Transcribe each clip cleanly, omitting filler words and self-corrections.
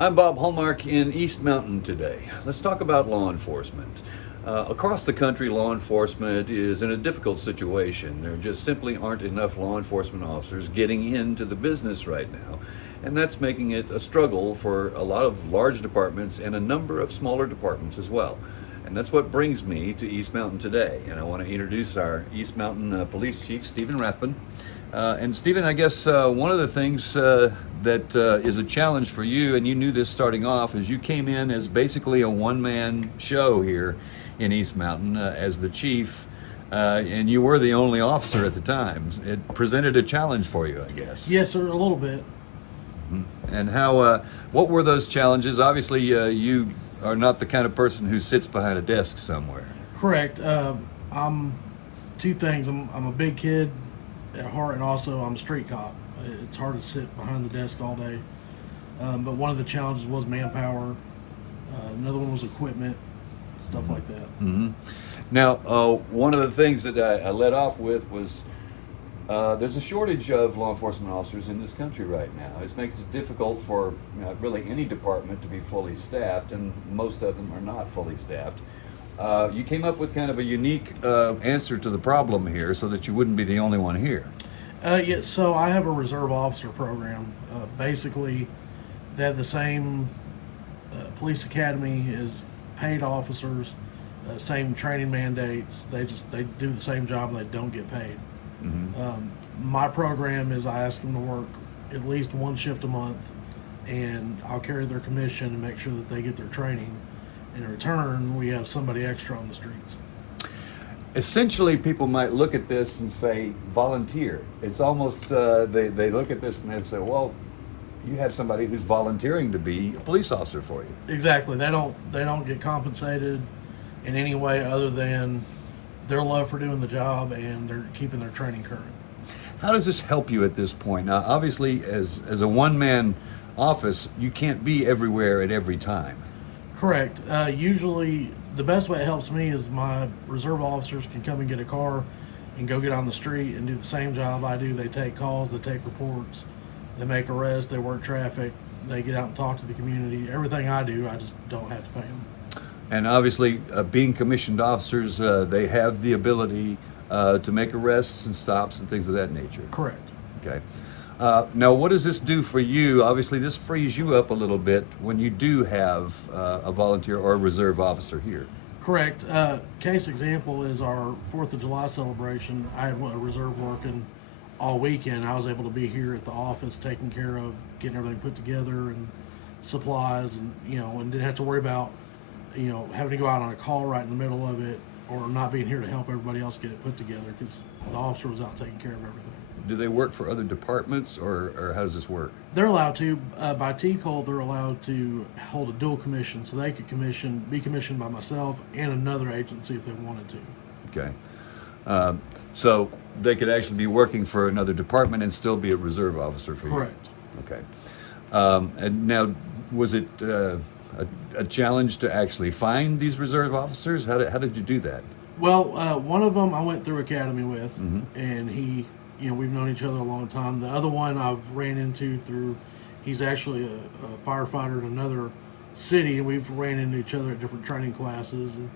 I'm Bob Hallmark in East Mountain today. Let's talk about law enforcement. Across the country, law enforcement is in a difficult situation. There just simply aren't enough law enforcement officers getting into the business right now, and that's making it a struggle for a lot of large departments and a number of smaller departments as well. And that's what brings me to East Mountain today. And I want to introduce our East Mountain Police Chief, Stephen Rathbun. And Stephen, I guess one of the things that is a challenge for you, and you knew this starting off, is you came in as basically a one-man show here in East Mountain as the chief, and you were the only officer at the time. It presented a challenge for you, I guess. Yes, sir, a little bit. And how? What were those challenges? Obviously, you are not the kind of person who sits behind a desk somewhere. Correct. I'm two things. I'm a big kid at heart, and also I'm a street cop. It's hard to sit behind the desk all day. But one of the challenges was manpower. Another one was equipment, stuff like that. Mm-hmm. Now, one of the things that I led off with was there's a shortage of law enforcement officers in this country right now. It makes it difficult for really any department to be fully staffed, and most of them are not fully staffed. You came up with kind of a unique answer to the problem here so that you wouldn't be the only one here. Yeah, so I have a reserve officer program. Basically, they have the same police academy as paid officers, same training mandates. They do the same job and they don't get paid. Mm-hmm. My program is I ask them to work at least one shift a month, and I'll carry their commission and make sure that they get their training. In return, we have somebody extra on the streets. Essentially, people might look at this and say volunteer. It's almost they look at this and they say, well, you have somebody who's volunteering to be a police officer for you. Exactly. They don't get compensated in any way other than their love for doing the job, and they're keeping their training current. How does this help you at this point? Now, obviously, as a one-man office, you can't be everywhere at every time. Correct. Usually, the best way it helps me is my reserve officers can come and get a car and go get on the street and do the same job I do. They take calls, they take reports, they make arrests, they work traffic, they get out and talk to the community. Everything I do, I just don't have to pay them. And obviously, being commissioned officers, they have the ability to make arrests and stops and things of that nature. Correct. Okay. Now, what does this do for you? Obviously, this frees you up a little bit when you do have a volunteer or a reserve officer here. Correct. Case example is our 4th of July celebration. I had a reserve working all weekend. I was able to be here at the office taking care of getting everything put together and supplies, and and didn't have to worry about having to go out on a call right in the middle of it, or not being here to help everybody else get it put together because the officer was out taking care of everything. Do they work for other departments, or how does this work? They're allowed to. By T-Cole, they're allowed to hold a dual commission, so they could be commissioned by myself and another agency if they wanted to. Okay. So they could actually be working for another department and still be a reserve officer for you? Correct. Okay. And now, was it a challenge to actually find these reserve officers? How did you do that? Well, one of them I went through academy with, Mm-hmm. and he, we've known each other a long time. The other one I've ran into he's actually a firefighter in another city, and we've ran into each other at different training classes, and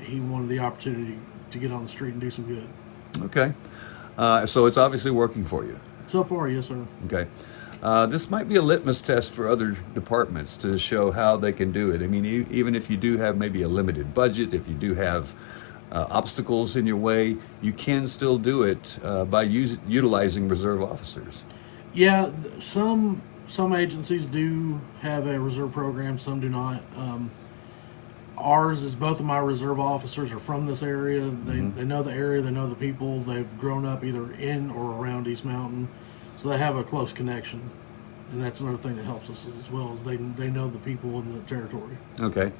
he wanted the opportunity to get on the street and do some good. Okay. So it's obviously working for you. So far, yes, sir. Okay. This might be a litmus test for other departments to show how they can do it. I mean, even if you do have maybe a limited budget, if you do have obstacles in your way, you can still do it by utilizing reserve officers. Yeah, some agencies do have a reserve program, some do not. Ours is both of my reserve officers are from this area. They know the area, they know the people. They've grown up either in or around East Mountain, so they have a close connection. And that's another thing that helps us as well, is they know the people in the territory. Okay.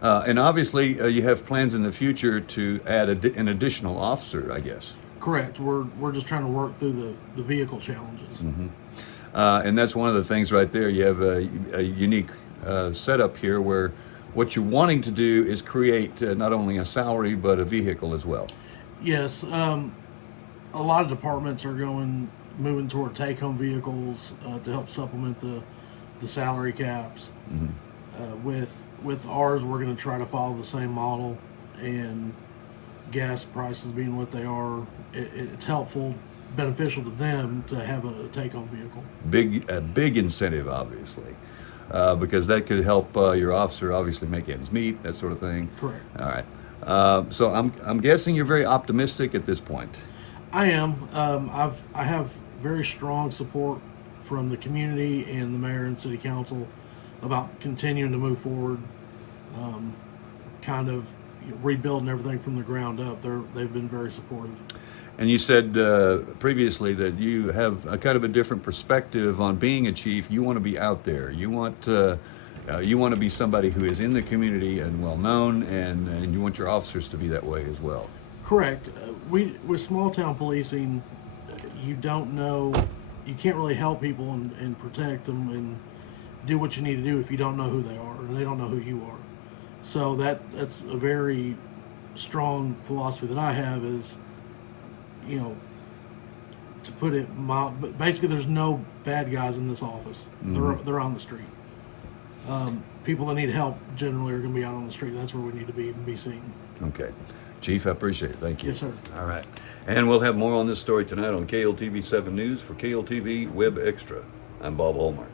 And obviously, you have plans in the future to add an additional officer, I guess. Correct. We're just trying to work through the vehicle challenges. Mm-hmm. And that's one of the things right there. You have a unique setup here where what you're wanting to do is create not only a salary but a vehicle as well. Yes. A lot of departments are moving toward take-home vehicles to help supplement the the salary caps. Mhm. With ours, we're going to try to follow the same model, and gas prices being what they are, it's helpful, beneficial to them to have a take-home vehicle. A big incentive, obviously, because that could help your officer obviously make ends meet, that sort of thing. Correct. All right. So I'm guessing you're very optimistic at this point. I am. I have very strong support from the community and the mayor and city council about continuing to move forward, kind of rebuilding everything from the ground up. They've been very supportive. And you said previously that you have a kind of a different perspective on being a chief. You want to be out there. You want to be somebody who is in the community and well known, and you want your officers to be that way as well. Correct. With small town policing, you don't know, you can't really help people and protect them and do what you need to do if you don't know who they are and they don't know who you are. So that's a very strong philosophy that I have is, to put it mild, but basically there's no bad guys in this office. Mm-hmm. They're on the street. People that need help generally are going to be out on the street. That's where we need to be seen. Okay. Chief, I appreciate it. Thank you. Yes, sir. All right. And we'll have more on this story tonight on KLTV 7 News. For KLTV WebXtra, I'm Bob Allmark.